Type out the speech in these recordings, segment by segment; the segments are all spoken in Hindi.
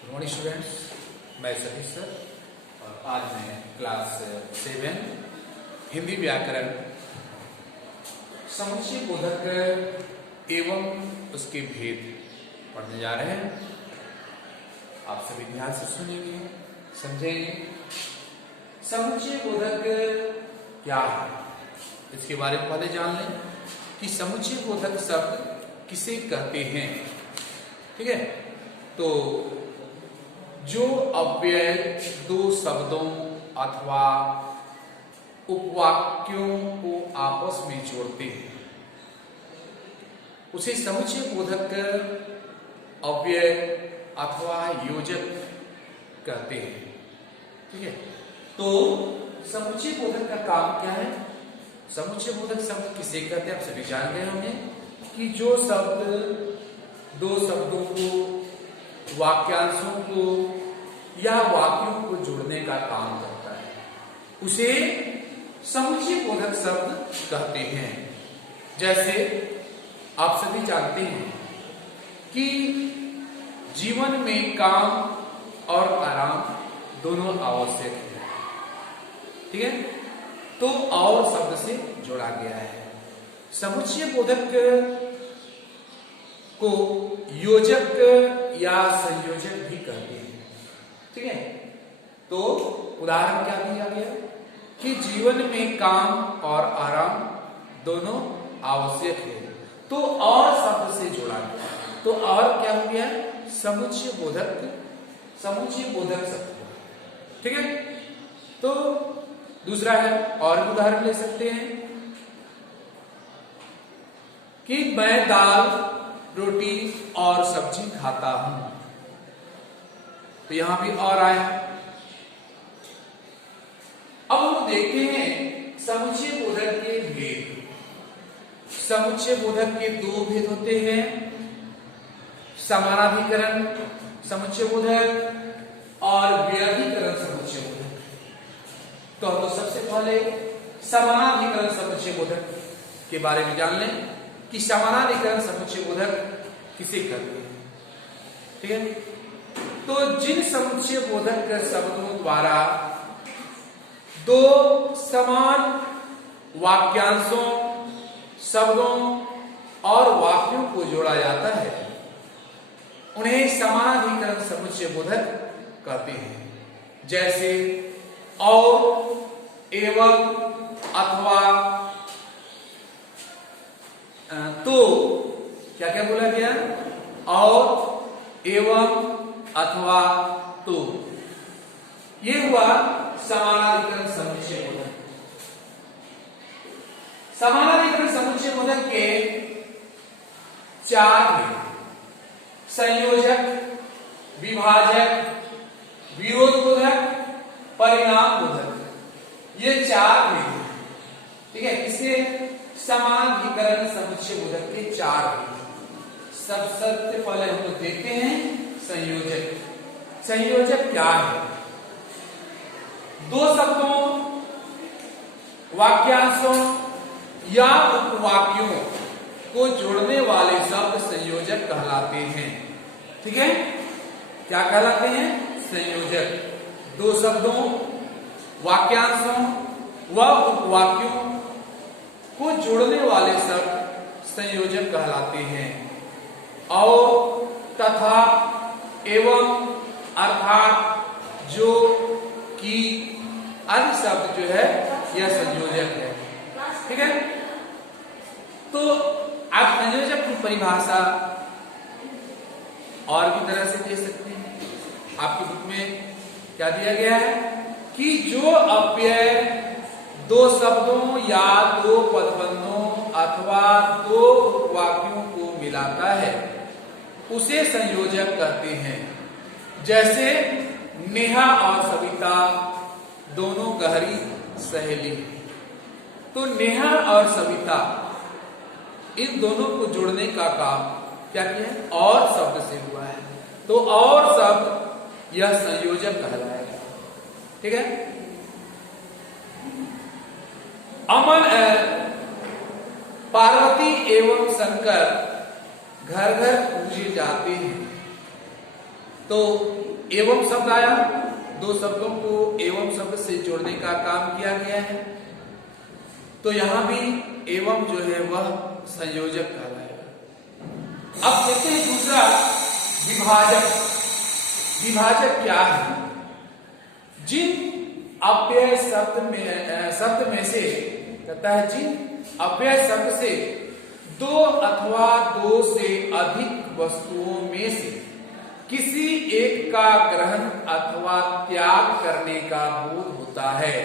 गुड मॉर्निंग स्टूडेंट्स, मैं सतीश सर और आज मैं क्लास 7 हिंदी व्याकरण समुच्चय बोधक एवं उसके भेद पढ़ने जा रहे हैं। आप सभी ध्यान से सुनेंगे, समझेंगे। समुच्चय बोधक क्या है इसके बारे में पहले जान लें कि समुच्चय बोधक शब्द किसे कहते हैं। ठीक है, तो जो अव्यय दो शब्दों अथवा उपवाक्यों को आपस में जोड़ते हैं उसे समुच्चय बोधक अव्यय अथवा योजक कहते हैं। ठीक है, तो समुच्चय बोधक का काम क्या है? समुच्चय बोधक शब्द किसे कहते हैं आप सभी जान गए होंगे कि जो शब्द दो शब्दों को, वाक्यांशों को या वाक्यों को जोड़ने का काम करता है उसे समुच्चय बोधक शब्द कहते हैं। जैसे आप सभी जानते हैं कि जीवन में काम और आराम दोनों आवश्यक है। ठीक है, तो और शब्द से जोड़ा गया है। समुच्चय बोधक को योजक या संयोजक भी कहते हैं। ठीक है, तो उदाहरण क्या दिया गया कि जीवन में काम और आराम दोनों आवश्यक है, तो और शब्द से जोड़ा गया, तो और क्या हो गया? समुच्चय बोधक शब्द। ठीक है, तो दूसरा है, और भी उदाहरण ले सकते हैं कि मैं दाल रोटी और सब्जी खाता हूं, तो यहां भी और आया। अब हम देखते हैं समुच्चय बोधक के भेद। समुच्चय बोधक के दो भेद होते हैं, समानाधिकरण समुच्चय बोधक और व्यधिकरण समुच्चय बोधक। तो हम सबसे पहले समानाधिकरण समुच्चय बोधक के बारे में जान लें कि समानाधिकरण समुच्चय बोधक किसे कहते हैं। ठीक है, तो जिन समुच्चय बोधक शब्दों द्वारा दो समान वाक्यांशों, शब्दों और वाक्यों को जोड़ा जाता है उन्हें समानाधिकरण समुच्चय बोधक कहते हैं। जैसे और, एवं, अथवा, तो क्या क्या बोला गया? और, एवं, अथवा, तो, ये हुआ समानाधिकरण समुच्चय बोधक। समानाधिकरण समुच्चय बोधक के चार हैं: संयोजक, विभाजक, विरोध बोधक, परिणाम बोधक। ये चार हैं। ठीक है, इसके समानाधिकरण समुच्चय बोधक के चार हैं। सबसे पहले हम लोग देखते हैं संयोजक। संयोजक क्या है? दो शब्दों, वाक्यांशों या उपवाक्यों को जोड़ने वाले शब्द संयोजक कहलाते हैं। ठीक है, क्या कहलाते हैं? संयोजक। दो शब्दों, वाक्यांशों व उपवाक्यों को जोड़ने वाले शब्द संयोजक कहलाते हैं। और, तथा, एवं, अर्थात, जो, कि आदि शब्द जो है यह संयोजक है। ठीक है, तो आप संयोजक की परिभाषा और भी तरह से दे सकते हैं। आपकी बुक में क्या दिया गया है कि जो अव्यय दो शब्दों या दो पदबंधों अथवा दो वाक्यों को मिलाता है उसे संयोजक कहते हैं। जैसे नेहा और सविता दोनों गहरी सहेली, तो नेहा और सविता इन दोनों को जोड़ने का काम क्या किया है? और शब्द से हुआ है, तो और शब्द यह संयोजक कहलाएगा। ठीक है, अमन, पार्वती एवं शंकर घर घर पूजे जाते हैं, तो एवं शब्द आया, दो शब्दों को एवं शब्द से जोड़ने का काम किया गया है। तो यहां भी एवं जो है वह संयोजक कहलाएगा। अब देखते हैं दूसरा विभाजक। विभाजक क्या है? जिन अव्यय शब्द में से कहता है, जिन अव्यय शब्द से दो अथवा दो से अधिक वस्तुओं में से किसी एक का ग्रहण अथवा त्याग करने का बोध होता है,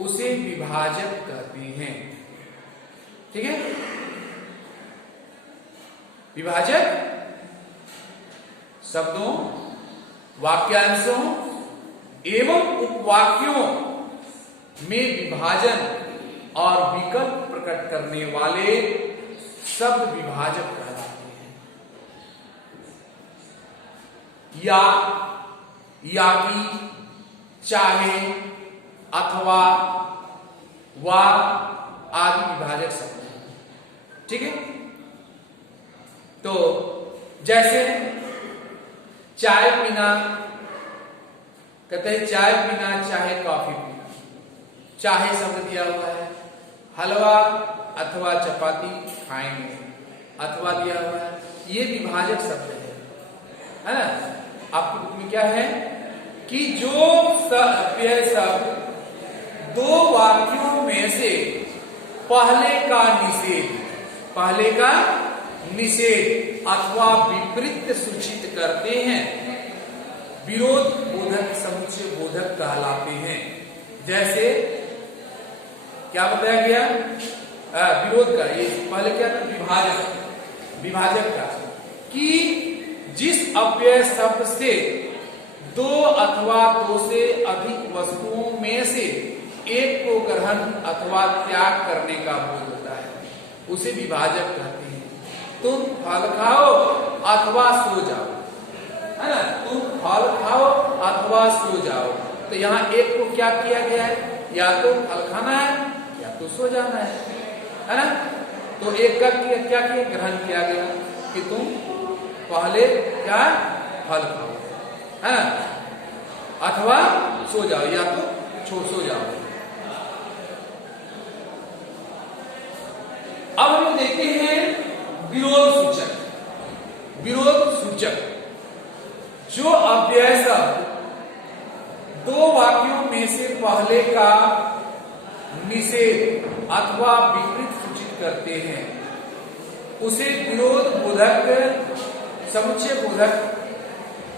उसे विभाजक कहते हैं। ठीक है, विभाजक शब्दों, वाक्यांशों एवं उपवाक्यों में विभाजन और विकल्प प्रकट करने वाले शब्द विभाजक कहलाते हैं। या की, चाहे, अथवा, वा आदि विभाजक शब्द हैं। ठीक है, तो जैसे चाय पीना, कहते हैं चाय पीना चाहे कॉफी पीना, चाहे शब्द दिया हुआ है। हलवा अथवा चपाती खाएंगे, अथवा दिया हुआ है, ये विभाजक शब्द है ना। आपके बुक में क्या है कि जो अव्यय शब्द दो वाक्यों में से पहले का निषेध अथवा विपरीत सूचित करते हैं, विरोध बोधक समुच्चय बोधक कहलाते हैं। जैसे क्या बताया गया? विरोध का, ये पहले क्या था? विभाजक का, कि जिस अव्यय शब्द से दो अथवा दो से अधिक वस्तुओं में से एक को ग्रहण अथवा त्याग करने का बोध होता है, उसे विभाजक कहते हैं। तुम फल खाओ अथवा सो जाओ, है ना। तुम फल खाओ अथवा सो जाओ, तो यहाँ एक को क्या किया गया है? या तो फल खाना है या तो सो जाना है ना। तो एक का क्या किया? ग्रहण किया गया कि तुम पहले क्या फल खाओ, है ना, अथवा सो जाओ, या तो सो जाओ। अब हम देखते हैं विरोध सूचक। विरोध सूचक जो अव्यय शब्द दो वाक्यों में से पहले का निषेध अथवा विपरीत सूचित करते हैं, उसे विरोध बोधक समुच्चय बोधक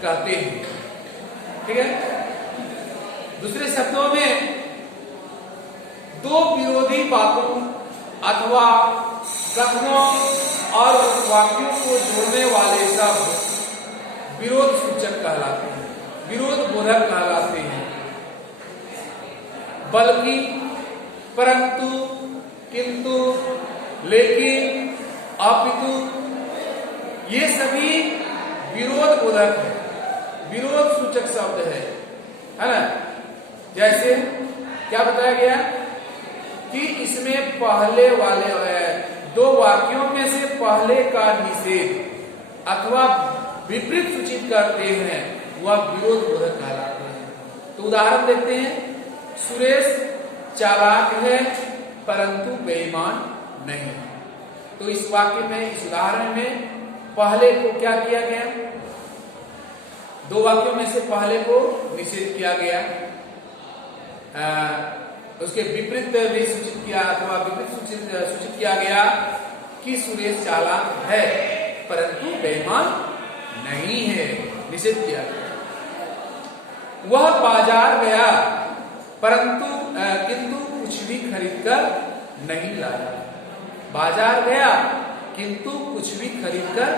कहते हैं। ठीक है, दूसरे शब्दों में दो विरोधी बातों अथवा कथनों और वाक्यों को जोड़ने वाले शब्द विरोध सूचक कहलाते हैं, विरोध बोधक कहलाते हैं। बल्कि, परंतु, किंतु, लेकिन, अपितु, ये सभी विरोध बोधक है, विरोध सूचक शब्द है ना। जैसे क्या बताया गया कि इसमें पहले वाले दो वाक्यों में से पहले का निषेध अथवा विपरीत सूचित करते हैं, वह विरोध बोधक कहलाते हैं। तो उदाहरण देखते हैं, सुरेश चालाक है परंतु बेईमान नहीं। तो इस वाक्य में, इस उदाहरण में पहले को क्या किया गया? दो वाक्यों में से पहले को निषेध किया गया, उसके विपरीत भी सूचित किया अथवा विपरीत सूचित किया गया कि सुरेश चालाक है परंतु बेईमान नहीं है, निषेध किया गया। वह बाजार गया परंतु किंतु कुछ भी खरीद कर नहीं लाया। बाजार गया किंतु कुछ भी खरीद कर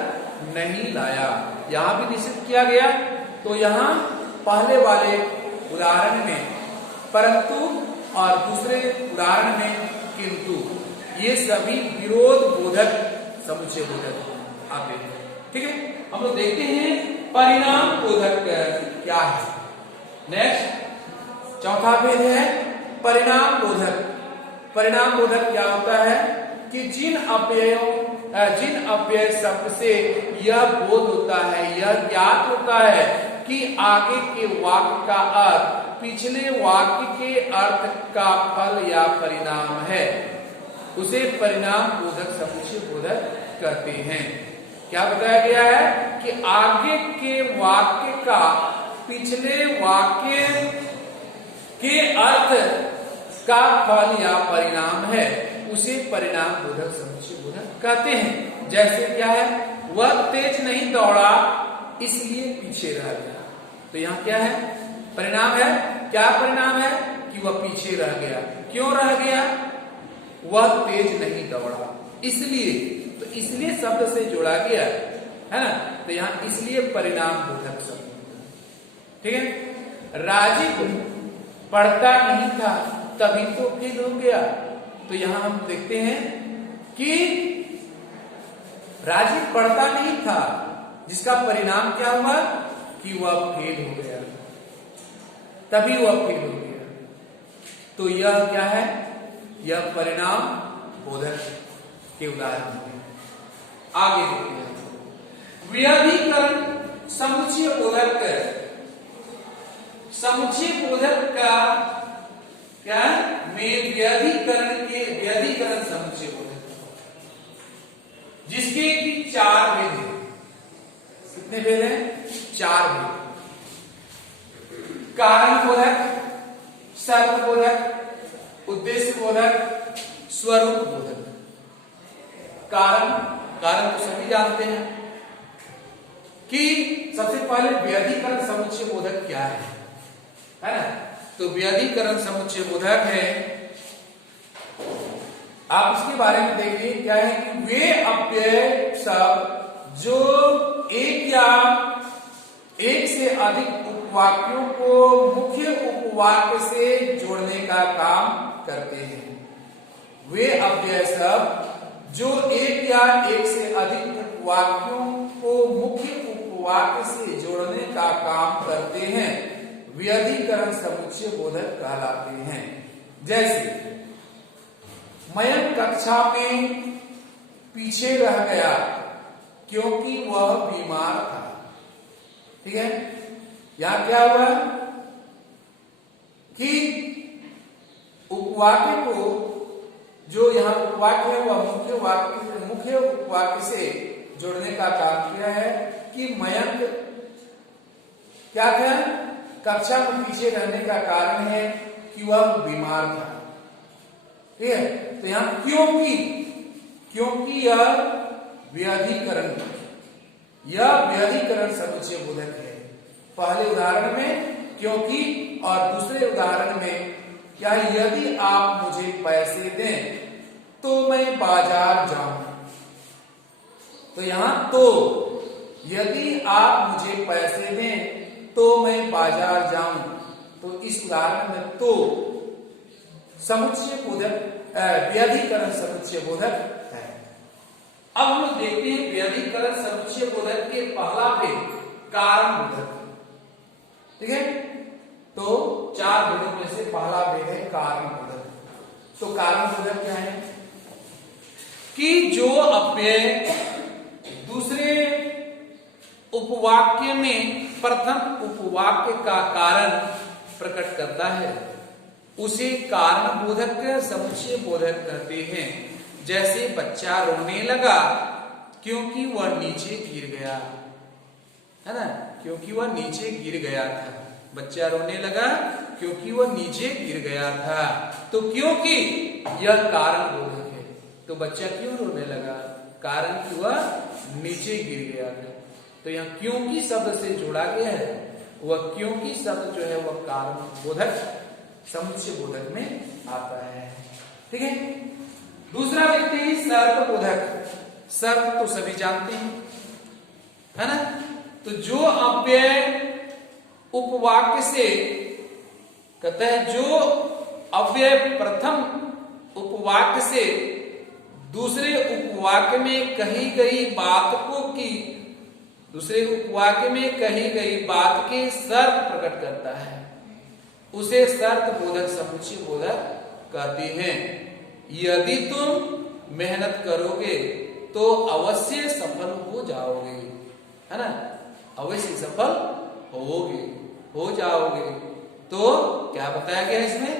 नहीं लाया, यहां भी निषेध किया गया। तो यहां पहले वाले उदाहरण में परंतु और दूसरे उदाहरण में किंतु, ये सभी विरोध बोधक समुच्चय बोधक आते हैं। ठीक है, हम लोग देखते हैं परिणाम बोधक क्या है। नेक्स्ट चौथा भेद है परिणाम बोधक। परिणाम बोधक क्या होता है कि जिन अव्ययों जिन अव्यय शब्द से यह बोध होता है, यह ज्ञात होता है कि आगे के वाक्य का अर्थ पिछले वाक्य के अर्थ का फल या परिणाम है, उसे परिणाम बोधक समुच्चय बोधक कहते हैं। क्या बताया गया है कि आगे के वाक्य का पिछले वाक्य के अर्थ का फल या परिणाम है, उसे परिणाम बोधक समुच्चय बोधक कहते हैं। जैसे क्या है, वह तेज नहीं दौड़ा इसलिए पीछे रह गया। तो यहाँ क्या है, परिणाम है। क्या परिणाम है कि वह पीछे रह गया। क्यों रह गया, वह तेज नहीं दौड़ा इसलिए, तो इसलिए शब्द से जोड़ा गया है ना। तो यहाँ इसलिए परिणाम बोधक शब्द, ठीक है। राजीव पढ़ता नहीं था तभी तो फेल हो गया। तो यहां हम देखते हैं कि राजीव पढ़ता नहीं था, जिसका परिणाम क्या हुआ कि वह फेल हो गया, तभी वह फेल हो गया। तो यह क्या है, यह परिणाम बोधक के उदाहरण है। आगे देखते हैं, व्यधिकरण समुच्चय बोधक। समुच्चय बोधक का क्या में व्यधिकरण समुच्चय बोधक, जिसके कि 4 भेद हैं। कितने भेद हैं, 4 भेद। कारण बोधक, शर्त बोधक, उद्देश्य बोधक, स्वरूप बोधक। कारण तो सभी जानते हैं कि सबसे पहले व्यधिकरण समुच्चय बोधक क्या है ना। तो व्यधिकरण समुच्चय बोधक है, आप इसके बारे में देखिए क्या है कि वे अव्यय शब्द जो एक या एक से अधिक उपवाक्यों को मुख्य उपवाक्य से जोड़ने का काम करते हैं। वे अव्यय शब्द जो एक या एक से अधिक उपवाक्यों को मुख्य उपवाक्य से जोड़ने का काम करते हैं, व्यधिकरण समुच्चय बोधक कहलाते हैं। जैसे मयंक कक्षा में पीछे रह गया क्योंकि वह बीमार था, ठीक है। यहां क्या हुआ कि उपवाक्य को, जो यहाँ उपवाक्य है वह मुख्य उपवाक्य से जोड़ने का काम किया है कि मयंक क्या था, कक्षा में पीछे रहने का कारण है कि वह बीमार था, ठीक है। तो यहां क्योंकि यह व्यधिकरण समुच्चय बोधक है। पहले उदाहरण में क्योंकि और दूसरे उदाहरण में क्या, यदि आप मुझे पैसे दें तो मैं बाजार जाऊं। तो यहां तो, यदि आप मुझे पैसे दें तो मैं बाजार जाऊं, तो इस उदाहरण में तो समुच्चय बोधक, व्यधिकरण समुच्चय बोधक है। अब हम लोग देखते हैं व्यधिकरण समुच्चय बोधक के पहला भेद कारण बोधक, ठीक है। तो 4 भेदों में से पहला भेद है कारण बोधक। तो कारण बोधक क्या है कि जो अव्यय दूसरे उपवाक्य में प्रथम उपवाक्य का कारण प्रकट करता है, उसे कारण बोधक समुच्चय बोधक कहते हैं। जैसे बच्चा रोने लगा क्योंकि वह नीचे गिर गया, है ना, क्योंकि वह नीचे गिर गया था। बच्चा रोने लगा क्योंकि वह नीचे गिर गया था। तो क्योंकि यह कारण बोधक है, तो बच्चा क्यों रोने लगा, कारण कि वह नीचे गिर गया था। तो यहाँ क्योंकि शब्द से जोड़ा गया है, वह क्योंकि शब्द जो है वह कारण बोधक समुच्चय बोधक में आता है, ठीक है। दूसरा देखते हैं शर्त बोधक। शर्त तो सभी जानते हैं, है ना। तो जो अव्यय उपवाक्य से कहते हैं, जो अव्यय प्रथम उपवाक्य से दूसरे उपवाक्य में कही गई बात को की दूसरे उपवाक्य में कही गई बात के शर्त प्रकट करता है, उसे शर्त बोधक समुच्चय बोधक कहते हैं। यदि तुम मेहनत करोगे तो अवश्य सफल हो जाओगे, है ना, अवश्य सफल होगे, हो जाओगे। तो क्या बताया गया इसमें,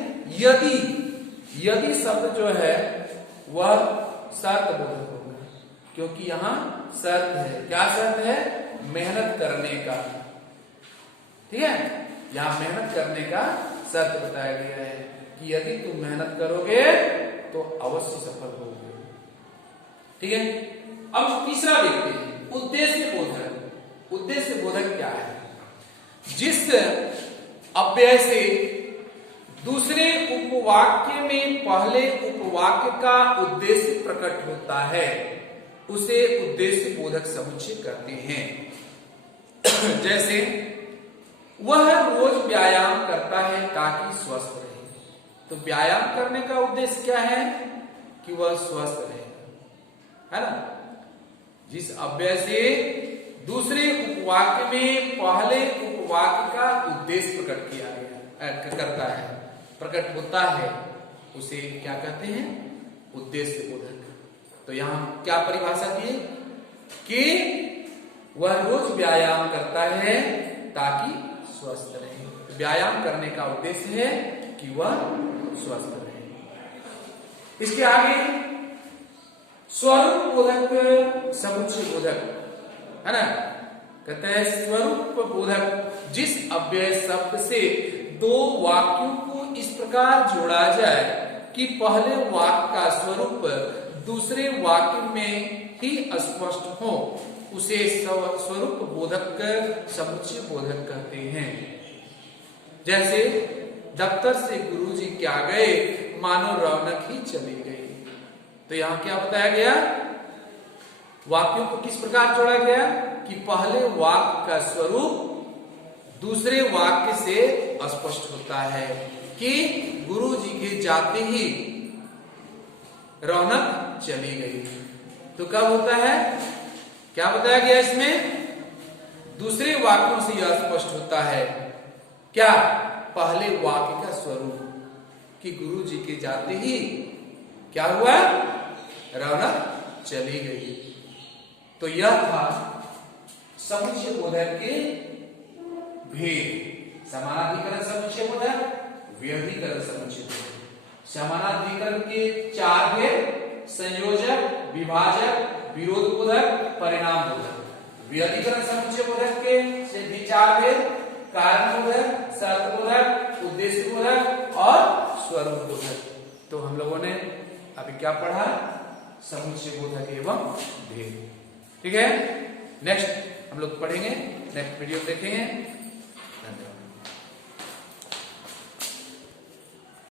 यदि शब्द जो है वह शर्त बोधक होगा, क्योंकि यहां शर्त है। क्या शर्त है, मेहनत करने का, ठीक है, यहां मेहनत करने का शर्त बताया गया है कि यदि तुम मेहनत करोगे तो अवश्य सफल होगे, ठीक है। अब तीसरा देखते हैं, उद्देश्य बोधक। उद्देश्य बोधक क्या है, जिस अव्यय से दूसरे उपवाक्य में पहले उपवाक्य का उद्देश्य प्रकट होता है उसे उद्देश्य बोधक समुच्चय कहते हैं। जैसे वह रोज व्यायाम करता है ताकि स्वस्थ रहे, तो व्यायाम करने का उद्देश्य क्या है कि वह स्वस्थ रहे, है ना। जिस अव्यय से दूसरे उपवाक्य में पहले उपवाक्य का उद्देश्य प्रकट किया गया करता है, प्रकट होता है, उसे क्या कहते हैं, उद्देश्य बोधक। तो यहां क्या परिभाषा की कि वह रोज व्यायाम करता है ताकि स्वस्थ रहे। व्यायाम करने का उद्देश्य है कि वह स्वस्थ रहे। इसके आगे स्वरूप बोधक समुच्चय बोधक, है ना, कहते हैं स्वरूप बोधक जिस अव्यय शब्द से दो वाक्यों को इस प्रकार जोड़ा जाए कि पहले वाक्य का स्वरूप दूसरे वाक्य में ही स्पष्ट हो, उसे स्वरूप बोधक समुच्चय बोधक कहते हैं। जैसे दफ्तर से गुरुजी क्या गए मानो रौनक ही चली गई, तो यहां क्या बताया गया, वाक्यों को किस प्रकार जोड़ा गया कि पहले वाक्य का स्वरूप दूसरे वाक्य से स्पष्ट होता है कि गुरुजी के जाते ही रौनक चली गई। तो कब होता है, क्या बताया गया इसमें, दूसरे वाक्यों से यह स्पष्ट होता है क्या, पहले वाक्य का स्वरूप कि गुरुजी के जाते ही क्या हुआ, रौनक चली गई। तो यह था समुच्चय बोधक के भेद, समानाधिकरण समुच्चय बोधक, व्यधिकरण समुच्चय बोधक। समानाधिकरण के चार भेद, संयोजक, विभाजक, विरोध बोधक, परिणाम बोधक। व्यधिकरण समुच्चय बोधक के भी चार भेद, कारण बोधक, शर्त बोधक, उद्देश्य बोधक और स्वरूप बोधक। तो हम लोगों ने अभी क्या पढ़ा, समुच्चय बोधक एवं भेद, ठीक है। नेक्स्ट हम लोग पढ़ेंगे, नेक्स्ट वीडियो देखेंगे।